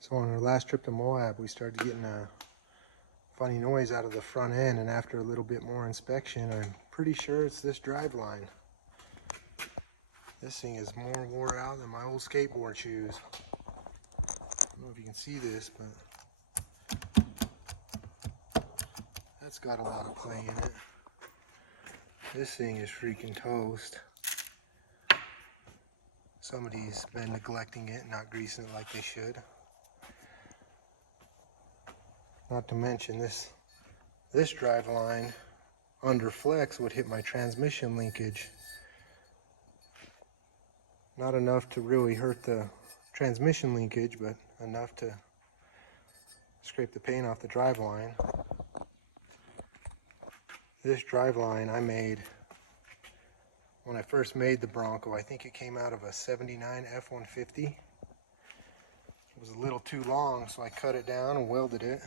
So on our last trip to Moab, we started getting a funny noise out of the front end, and after a little bit more inspection, I'm pretty sure it's this drive line. This thing is more wore out than my old skateboard shoes. I don't know if you can see this, but that's got a lot of play in it. This thing is freaking toast. Somebody's been neglecting it, not greasing it like they should. Not to mention this drive line under flex would hit my transmission linkage. Not enough to really hurt the transmission linkage, but enough to scrape the paint off the drive line. This drive line I made when I first made the Bronco. I think it came out of a 79 F-150. It was a little too long, so I cut it down and welded it.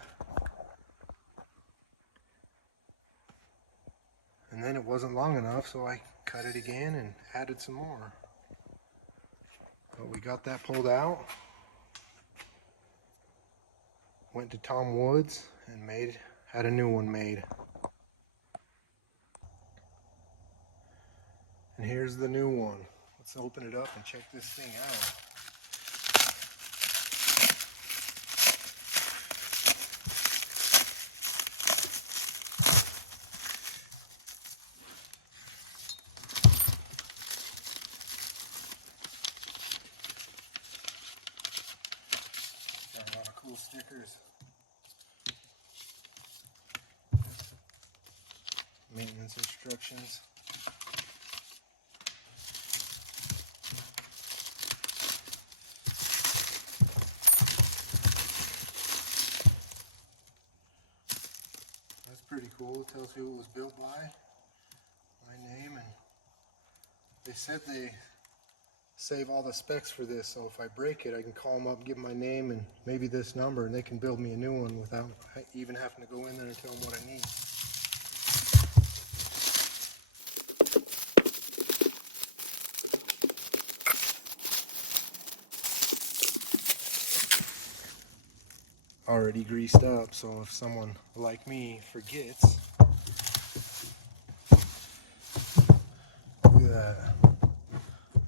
And then it wasn't long enough, so I cut it again and added some more. But we got that pulled out. Went to Tom Woods and had a new one made. And here's the new one. Let's open it up and check this thing out. Got a lot of cool stickers. Maintenance instructions. That's pretty cool. It tells who it was built by, my name, and they said they save all the specs for this, so if I break it I can call them up, give them my name and maybe this number, and they can build me a new one without even having to go in there and tell them what I need. Already greased up, so if someone like me forgets, look at that.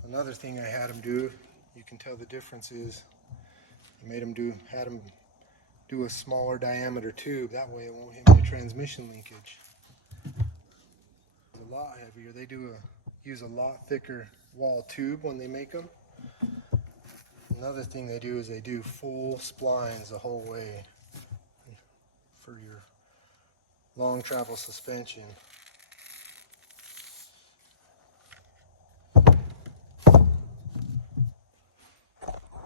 Another thing I had them do, you can tell the difference is, I had them do a smaller diameter tube, that way it won't hit my transmission linkage. It's a lot heavier. They use a lot thicker wall tube when they make them. Another thing they do is they do full splines the whole way for your long travel suspension.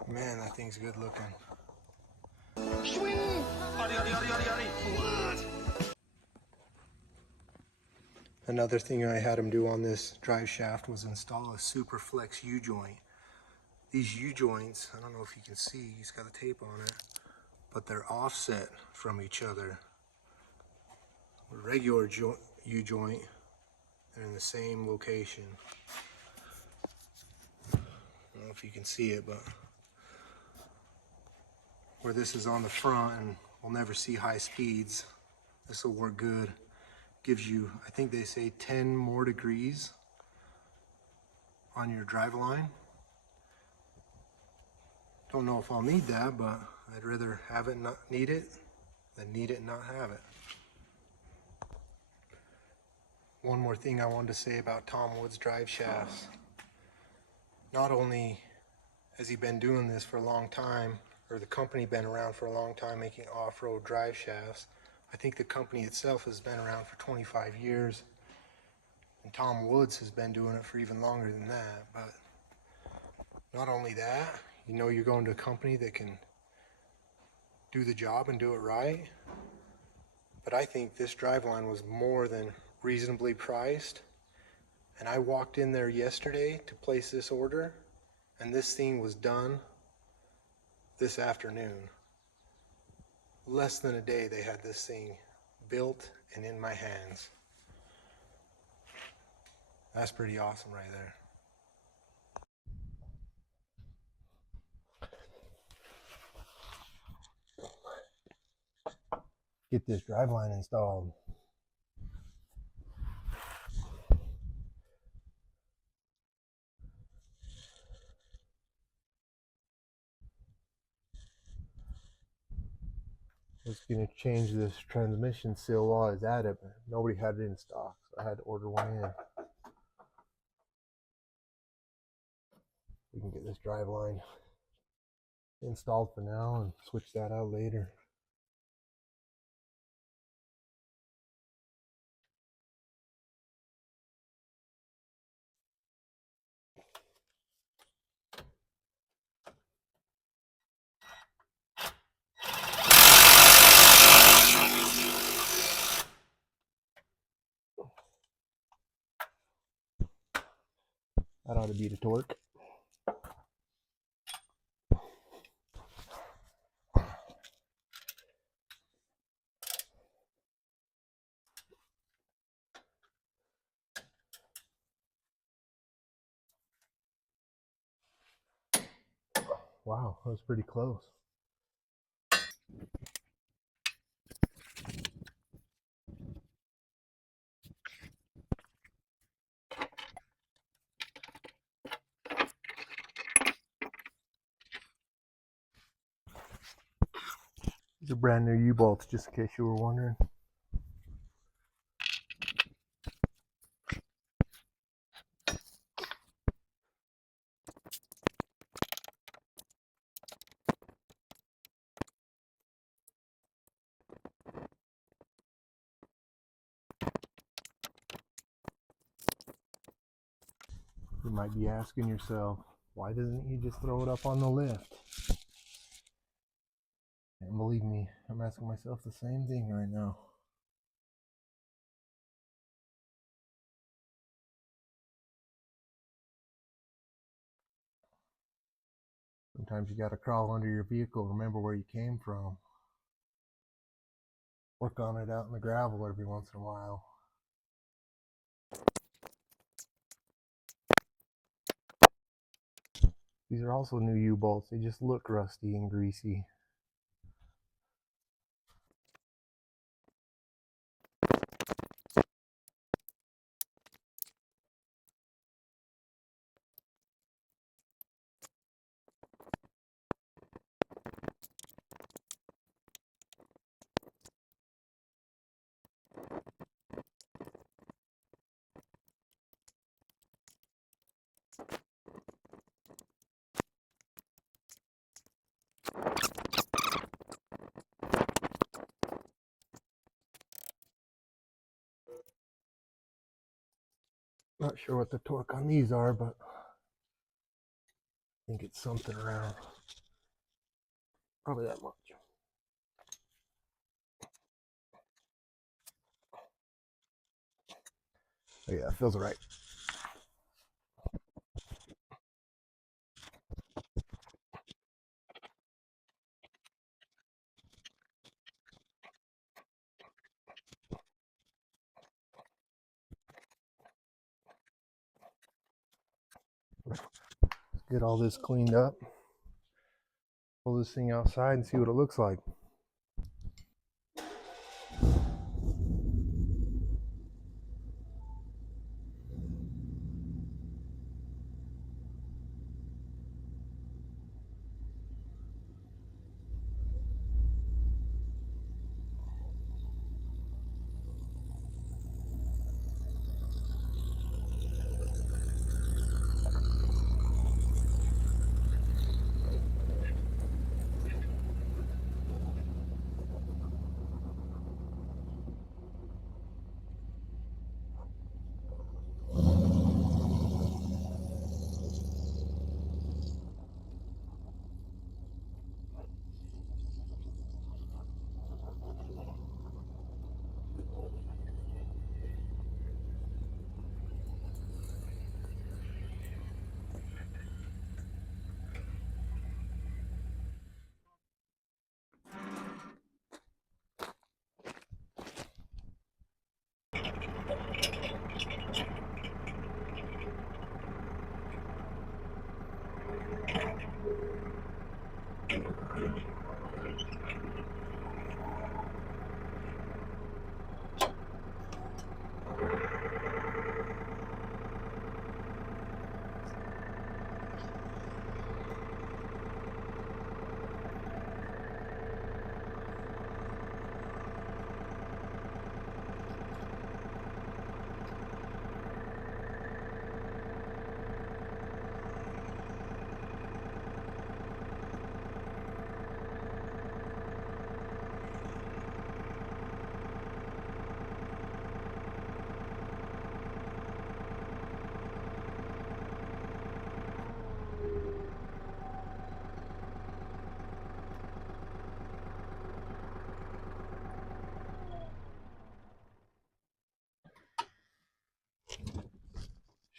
Man, that thing's good looking. Another thing I had them do on this drive shaft was install a super flex U-joint. These U-joints, I don't know if you can see, he's got a tape on it, but they're offset from each other. A regular U-joint, they're in the same location. I don't know if you can see it, but where this is on the front and we'll never see high speeds, this will work good. Gives you, I think they say 10 more degrees on your drive line. Don't know if I'll need that, but I'd rather have it not need it than need it and not have it. One more thing I wanted to say about Tom Woods drive shafts. Not only has he been doing this for a long time, or the company been around for a long time making off-road drive shafts, I think the company itself has been around for 25 years. And Tom Woods has been doing it for even longer than that. But not only that, you know you're going to a company that can do the job and do it right. But I think this driveline was more than reasonably priced. And I walked in there yesterday to place this order, and this thing was done this afternoon. Less than a day they had this thing built and in my hands. That's pretty awesome right there. get this driveline installed. I was going to change this transmission seal while I was at it, but nobody had it in stock, so I had to order one in. We can get this driveline installed for now and switch that out later. That ought to be the torque. Wow, that was pretty close. These are brand new U-bolts, just in case you were wondering. You might be asking yourself, why doesn't he just throw it up on the lift? And believe me, I'm asking myself the same thing right now. Sometimes you got to crawl under your vehicle, remember where you came from. Work on it out in the gravel every once in a while. These are also new U-bolts. They just look rusty and greasy. Not sure what the torque on these are, but I think it's something around probably that much. Oh yeah, it feels right. Get all this cleaned up. Pull this thing outside and see what it looks like.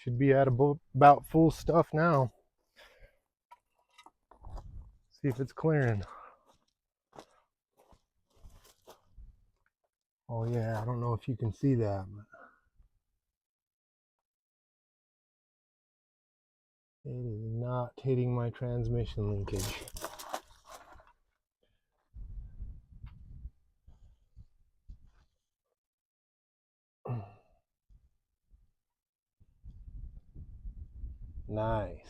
Should be at about full stuff now. See if it's clearing. Oh yeah, I don't know if you can see that, but it is not hitting my transmission linkage. Nice.